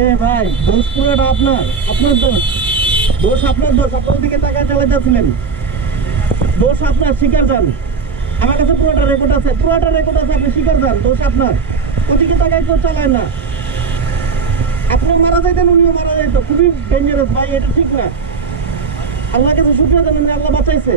এ ভাই, দোষ পুরোটা আপনার, আপনার দোষ। দোষ আপনার, দোষ আপনার দিকে টাকা চালাইতেছিলেন, দোষ আপনার, স্বীকার যান। আমার কাছে পুরোটা রেকর্ড আছে, পুরোটা রেকর্ড আছে, আপনি স্বীকার যান, দোষ আপনার। ওদিকে টাকায় কেউ চালায় না, আপনিও মারা যাইতেন, উনিও মারা যাইতো। খুবই ডেঞ্জারাস ভাই, এটা ঠিক না। আল্লাহ কাছে শুকরিয়া জানেন, আল্লাহ বাঁচাইছে।